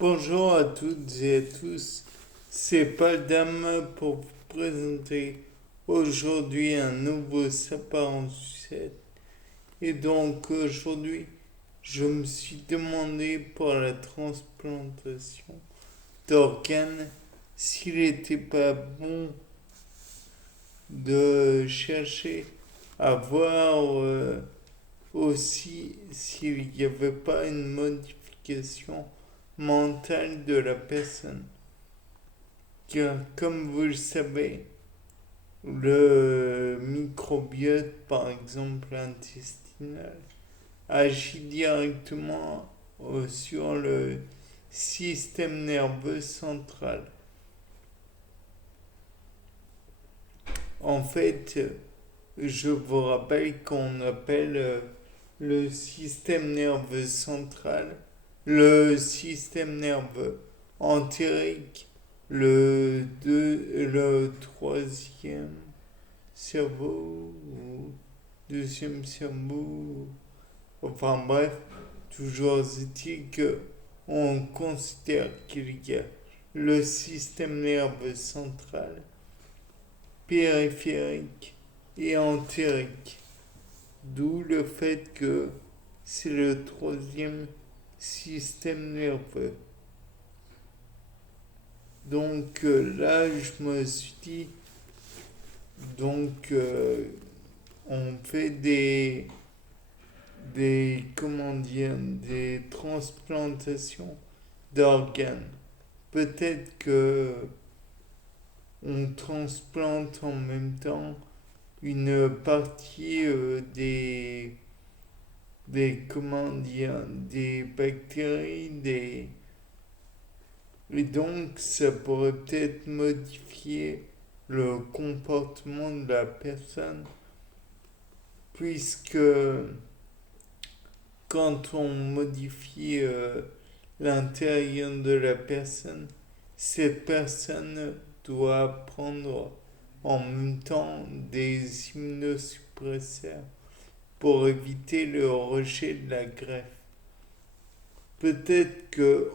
Bonjour à toutes et à tous, c'est Paul Dame pour vous présenter aujourd'hui un nouveau sapin en sucette. Et donc aujourd'hui, je me suis demandé pour la transplantation d'organes s'il n'était pas bon de chercher à voir aussi s'il n'y avait pas une modification mentale de la personne. Car comme vous le savez, le microbiote, par exemple intestinal, agit directement sur le système nerveux central. En fait, je vous rappelle qu'on appelle le système nerveux central le système nerveux entérique, le troisième cerveau, ou deuxième cerveau, enfin bref, toujours est-il qu'on considère qu'il y a le système nerveux central, périphérique et entérique. D'où le fait que c'est le troisième système nerveux. Donc là, je me suis dit, donc on fait comment dire, des transplantations d'organes. Peut-être que on transplante en même temps une partie comment dire, des bactéries, et donc ça pourrait peut-être modifier le comportement de la personne, puisque quand on modifie l'intérieur de la personne, cette personne doit prendre en même temps des immunosuppresseurs pour éviter le rejet de la greffe. Peut-être que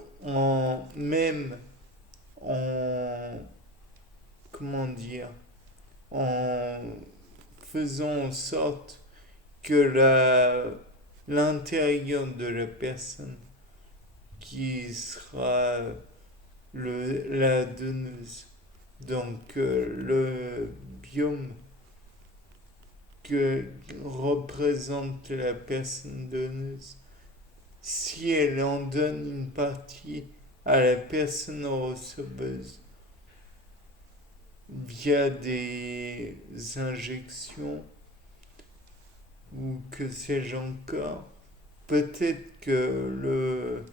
même en comment dire en faisant en sorte que l'intérieur de la personne qui sera la donneuse, donc le biome que représente la personne donneuse, si elle en donne une partie à la personne receveuse via des injections ou que sais-je encore, peut-être que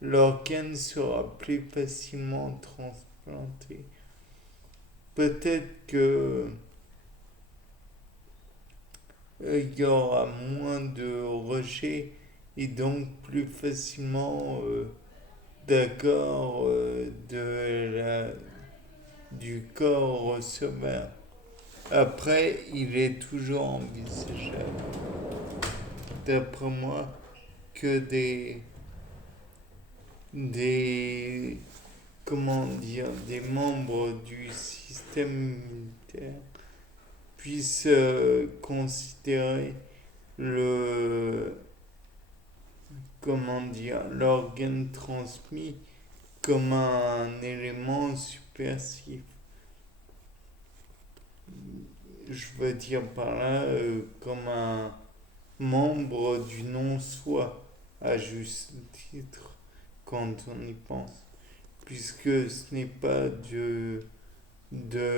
l'organe sera plus facilement transplanté. Peut-être que il y aura moins de rejets et donc plus facilement d'accord du corps receveur. Après, il est toujours envisageable, d'après moi, que des, comment dire, des membres du système immunitaire puissent considérer le, comment dire, l'organe transmis comme un élément subversif. Je veux dire par là comme un membre du non-soi, à juste titre, quand on y pense, puisque ce n'est pas de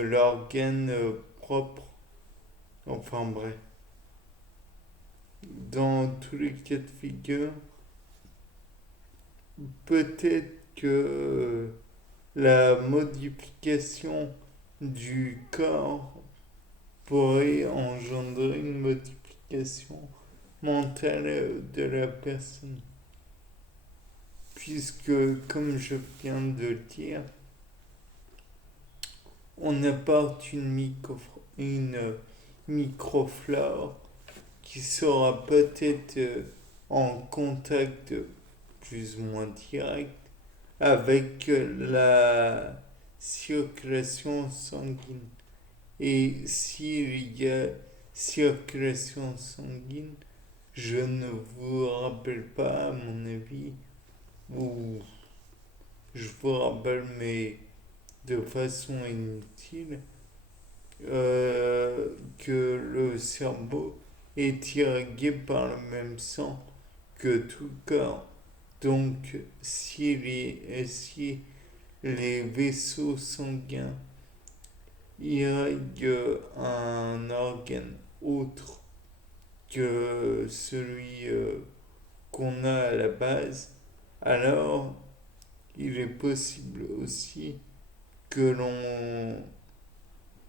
l'organe propre. Enfin bref, dans tous les cas de figure, peut-être que la modification du corps pourrait engendrer une modification mentale de la personne. Puisque, comme je viens de le dire, on apporte une microflore qui sera peut-être en contact plus ou moins direct avec la circulation sanguine. Et s'il y a circulation sanguine, je ne vous rappelle pas, à mon avis, ou je vous rappelle, mais de façon inutile, que le cerveau est irrigué par le même sang que tout le corps. Donc, si les vaisseaux sanguins irriguent un organe autre que celui qu'on a à la base, alors il est possible aussi que l'on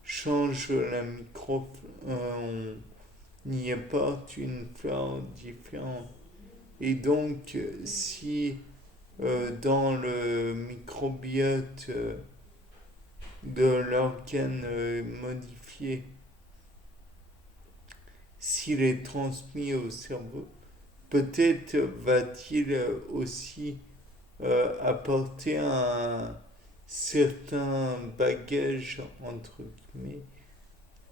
change la on y apporte une flore différente. Et donc, si dans le microbiote de l'organe modifié, s'il est transmis au cerveau, peut-être va-t-il aussi apporter un certain bagage, entre guillemets.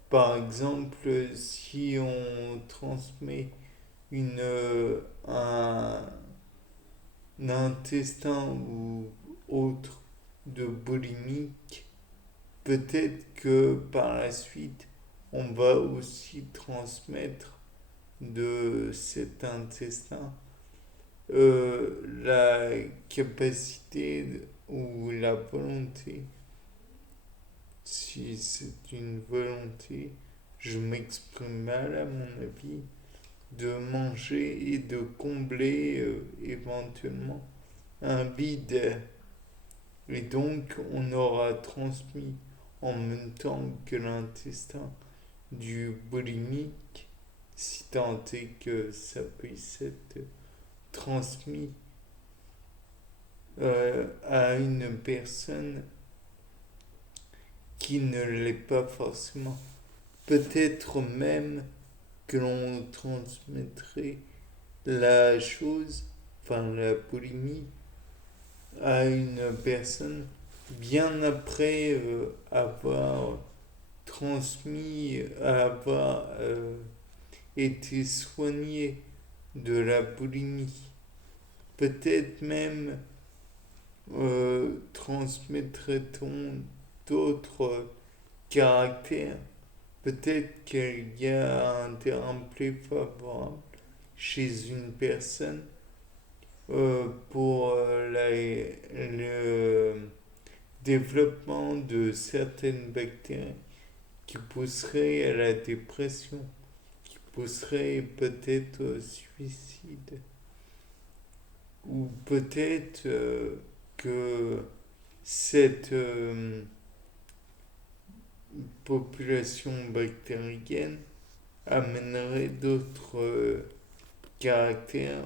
Par exemple, si on transmet un intestin ou autre de boulimique, peut-être que par la suite, on va aussi transmettre de cet intestin la capacité ou la volonté, si c'est une volonté, je m'exprime mal à mon avis, de manger et de combler éventuellement un vide. Et donc on aura transmis en même temps que l'intestin du boulimique, si tant est que ça puisse être transmis à une personne qui ne l'est pas forcément. Peut-être même que l'on transmettrait la chose, enfin la boulimie, à une personne bien après avoir transmis, avoir été soigné de la boulimie. Peut-être même transmettrait-on d'autres caractères. Peut-être qu'il y a un terrain plus favorable chez une personne pour le développement de certaines bactéries qui pousseraient à la dépression, qui pousseraient peut-être au suicide. Ou peut-être que cette population bactérienne amènerait d'autres caractères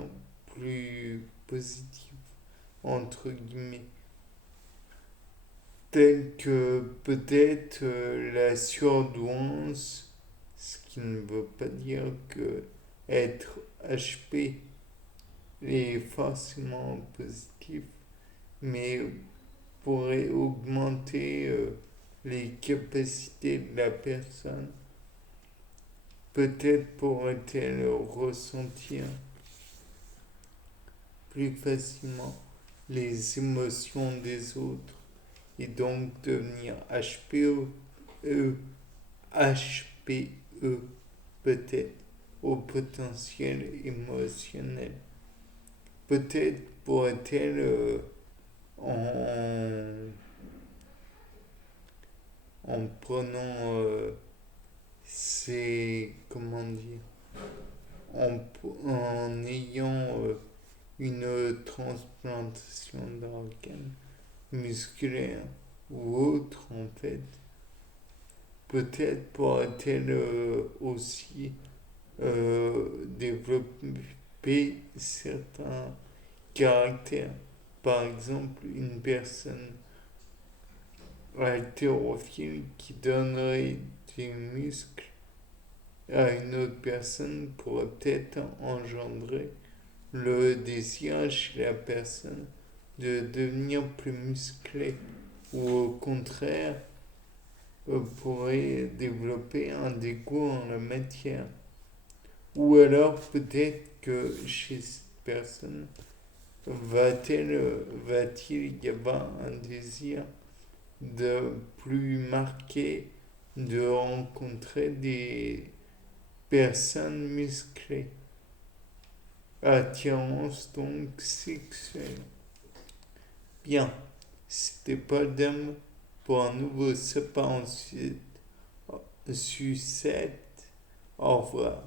plus positifs, entre guillemets, tels que peut-être la surdouance, ce qui ne veut pas dire que être HP est forcément positif, mais pourrait augmenter les capacités de la personne. Peut-être pourrait-elle ressentir plus facilement les émotions des autres et donc devenir HPE peut-être au potentiel émotionnel. Peut-être pourrait-elle en prenant comment dire, en ayant une transplantation d'organes musculaires ou autre en fait, peut-être pourrait-elle aussi développer certains caractères. Par exemple, une personne haltérophile qui donnerait des muscles à une autre personne pourrait peut-être engendrer le désir chez la personne de devenir plus musclé ou au contraire pourrait développer un dégoût en la matière. Ou alors peut-être que chez cette personne va-t-il y avoir un désir de plus marqué de rencontrer des personnes musclées. Attirance donc sexuelle. Bien, c'était Paul Dame pour un nouveau sapin en sucette. Au revoir.